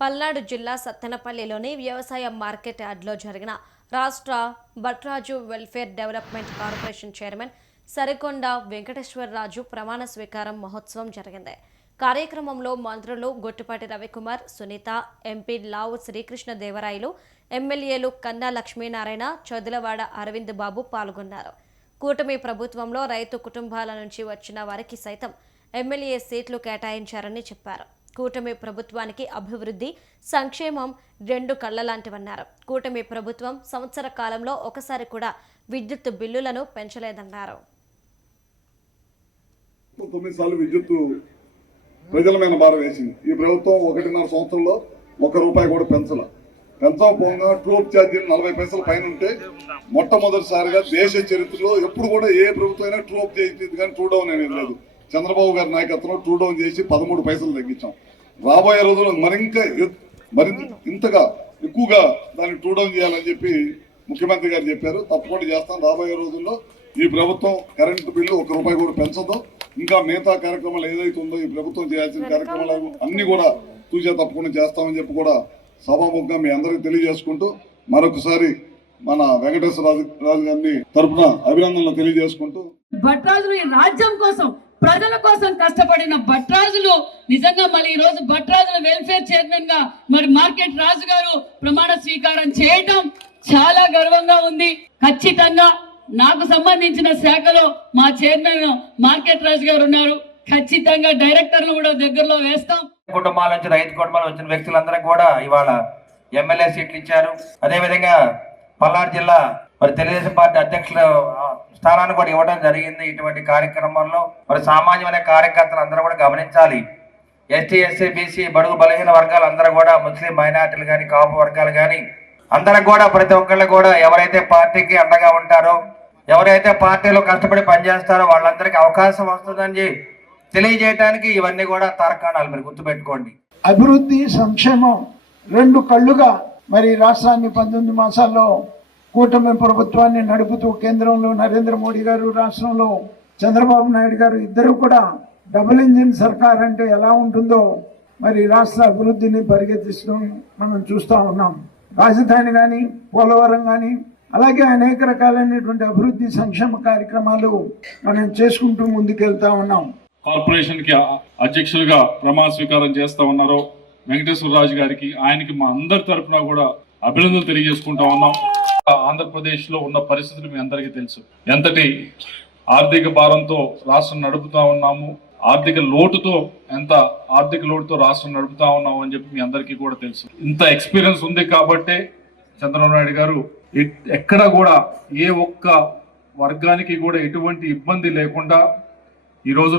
పల్నాడు జిల్లా సత్తెనపల్లిలోని వ్యవసాయ మార్కెట్ యార్డ్లో జరిగిన రాష్ట్ర Bhatraju welfare development corporation chairman Sarikonda Venkateswararaju ప్రమాణ స్వీకారం మహోత్సవం జరిగింది. కార్యక్రమంలో మంత్రులు గొట్టిపాటి రవికుమార్ సునీత ఎంపీ లావు శ్రీకృష్ణ దేవరాయలు ఎమ్మెల్యేలు కన్నా లక్ష్మీనారాయణ చదులవాడ అరవింద్ బాబు పాల్గొన్నారు. కూటమి ప్రభుత్వంలో రైతు కుటుంబాల నుంచి వచ్చిన వారికి సైతం ఎమ్మెల్యే సీట్లు కేటాయించారని చెప్పారు. కూటమి ప్రభుత్వానికి అభివృద్ధి సంక్షేమం రెండు కళ్ళ లాంటివన్నారు కూటమి ప్రభుత్వం సంవత్సర కాలంలో ఒకసారి కూడా విద్యుత్ బిల్లులను పెంచలేదన్నారు. తొమ్మిది సార్లు విద్యుత్ ప్రజల మీద భారం వేసింది. ఈ ప్రభుత్వం ఒకటిన్నర సంవత్సరంలో ఒక రూపాయి కూడా పెంచల. పెంచకపోగా ట్రూప్ ఛార్జీలు నలభై పైసల పైన ఉంటే మొట్టమొదటిసారిగా దేశ చరిత్రలో ఎప్పుడు కూడా ఏ ప్రభుత్వం అయినా ట్రూప్ చేసింది కానీ టూ డౌన్ అనేది లేదు. చంద్రబాబు గారి నాయకత్వంలో టూ డౌన్ చేసి పదమూడు పైసలు తగ్గించాం. రాబోయే రోజుల్లో మరింక మరి ఇంతగా ఎక్కువగా దాన్ని టూ డౌన్ చేయాలని చెప్పి ముఖ్యమంత్రి గారు చెప్పారు. తప్పకుండా చేస్తాం. రాబోయే రోజుల్లో ఈ ప్రభుత్వం కరెంటు బిల్లు ఒక రూపాయి కూడా పెంచదు. ఇంకా మిగతా కార్యక్రమాలు ఏదైతే ఉందో ఈ ప్రభుత్వం చేయాల్సిన కార్యక్రమాలు అన్ని కూడా చూసే తప్పకుండా చేస్తామని చెప్పి కూడా సభాముఖంగా మీ అందరికీ తెలియజేసుకుంటూ మరొకసారి మన వెంకటేశ్వర రాజు రాజు గారిని తరపున అభినందనలు తెలియజేసుకుంటూ భట్రాజులు ఈ రాజ్యం కోసం ప్రజల కోసం కష్టపడిన భట్రాజులు నిజంగా మళ్ళీ ఈ రోజు భట్రాజుల వెల్ఫేర్ చైర్మన్గా మరి మార్కెట్ రాజు గారు ప్రమాణ స్వీకారం చేయటం చాలా గర్వంగా ఉంది. ఖచ్చితంగా నాకు సంబంధించిన శాఖలో మా చైర్మన్ మార్కెట్ రాజు గారు ఉన్నారు. ఖచ్చితంగా డైరెక్టర్లు కూడా దగ్గరలో వేస్తాం. కుటుంబాల నుంచి రైతు కుటుంబాలు వచ్చిన వ్యక్తులందరూ కూడా ఇవాళ ఎమ్మెల్యే సీట్లు ఇచ్చారు. అదేవిధంగా పల్నాడు జిల్లా మరి తెలుగుదేశం పార్టీ అధ్యక్షుల స్థానాన్ని కూడా ఇవ్వడం జరిగింది. ఇటువంటి కార్యక్రమంలో మరి సామాన్యమైన కార్యకర్తలు అందరూ కూడా గమనించాలి. ఎస్టీ ఎస్సీ బీసీ బడుగు బలహీన వర్గాలు అందరూ కూడా ముస్లిం మైనార్టీలు కానీ కాపు వర్గాలు కానీ అందరూ కూడా ప్రతి ఒక్కళ్ళు కూడా ఎవరైతే పార్టీకి అండగా ఉంటారో ఎవరైతే పార్టీలో కష్టపడి పనిచేస్తారో వాళ్ళందరికీ అవకాశం వస్తుందని తెలియజేయడానికి ఇవన్నీ కూడా తారకాణాలు మీరు గుర్తుపెట్టుకోండి. అభివృద్ధి సంక్షేమం రెండు కళ్ళుగా మరి రాష్ట్రాన్ని పంతొమ్మిది మాసాల్లో కూటమి ప్రభుత్వాన్ని నడుపుతూ కేంద్రంలో నరేంద్ర మోడీ గారు రాష్ట్రంలో చంద్రబాబు నాయుడు గారు ఇద్దరు కూడా డబుల్ ఇంజిన్ సర్కార్ అంటే ఎలా ఉంటుందో మరి రాష్ట్ర అభివృద్ధిని పరిగెత్తిస్తూ మనం చూస్తూ ఉన్నాం. రాజధాని కానీ పోలవరం కానీ అలాగే అనేక రకాలైనటువంటి అభివృద్ధి సంక్షేమ కార్యక్రమాలు మనం చేసుకుంటూ ముందుకెళ్తా ఉన్నాం. కార్పొరేషన్కి అధ్యక్షులుగా ప్రమాణ స్వీకారం చేస్తా ఉన్నారు వెంకటేశ్వర రాజు గారికి. ఆయనకి మా అందరి తరఫున కూడా అభినందనలు తెలియజేసుకుంటా ఉన్నాం. ఆంధ్రప్రదేశ్లో ఉన్న పరిస్థితులు మీ అందరికీ తెలుసు. ఎంతటి ఆర్థిక భారంతో రాష్ట్రం నడుపుతా ఉన్నాము ఆర్థిక లోటుతో ఎంత ఆర్థిక లోటుతో రాష్ట్రం నడుపుతా ఉన్నాము అని చెప్పి మీ అందరికీ కూడా తెలుసు. ఇంత ఎక్స్పీరియన్స్ ఉంది కాబట్టే చంద్రబాబు నాయుడు గారు ఎక్కడ కూడా ఏ ఒక్క వర్గానికి కూడా ఎటువంటి ఇబ్బంది లేకుండా ఈ రోజు